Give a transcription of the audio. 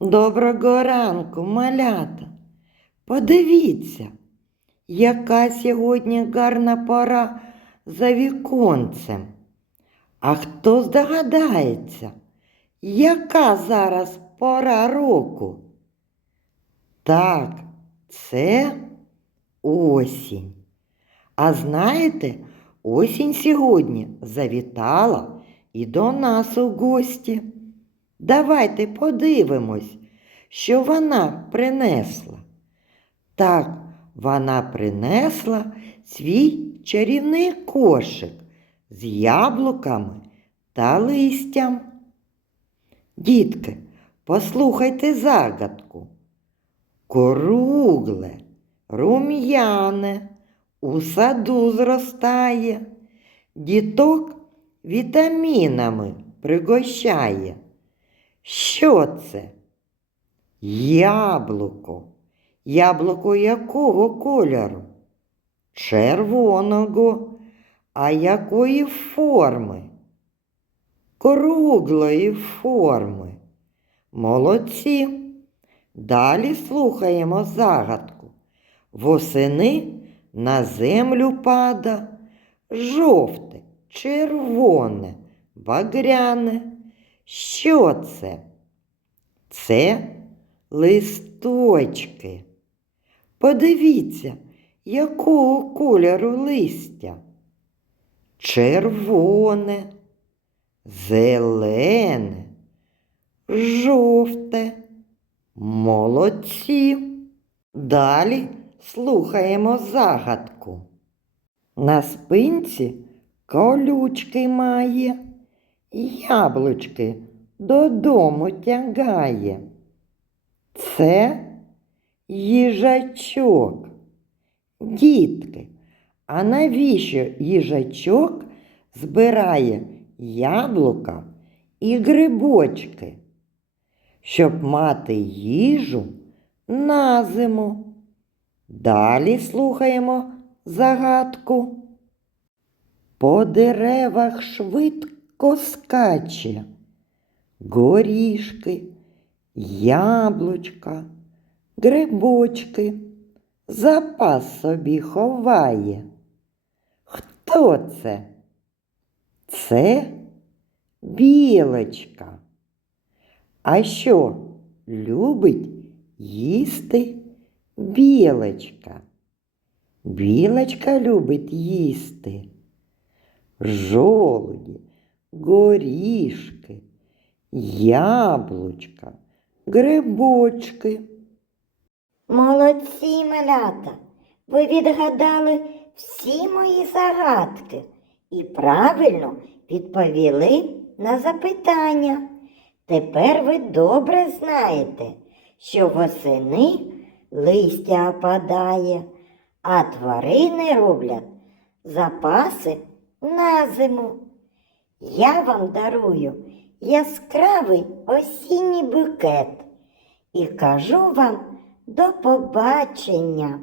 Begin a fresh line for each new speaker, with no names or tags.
Доброго ранку, малята. Подивіться, яка сьогодні гарна пора за віконцем. А хто здогадається, яка зараз пора року? Так, це осінь. А знаєте, осінь сьогодні завітала і до нас у гості. Давайте подивимось, що вона принесла. Так, вона принесла свій чарівний кошик з яблуками та листям. Дітки, послухайте загадку. Кругле, рум'яне, у саду зростає, діток вітамінами пригощає. Що це? Яблуко. Яблуко якого кольору? Червоного. А якої форми? Круглої форми. Молодці. Далі слухаємо загадку. Восени на землю пада жовте, червоне, багряне. Що це? Це листочки. Подивіться, якого кольору листя. Червоне, зелене, жовте. Молодці. Далі слухаємо загадку. На спинці колючки має, яблучки додому тягає. Це їжачок. Дітки, а навіщо їжачок збирає яблука і грибочки? Щоб мати їжу на зиму. Далі слухаємо загадку. По деревах швидко скаче, горішки, яблучка, грибочки, запас собі ховає. Хто це? Це білочка. А що любить їсти білочка? Білочка любить їсти жолуді, горішки, яблучка, грибочки.
Молодці, малята! Ви відгадали всі мої загадки і правильно відповіли на запитання. Тепер ви добре знаєте, що восени листя опадає, а тварини роблять запаси на зиму. Я вам дарую яскравий осінній букет і кажу вам до побачення.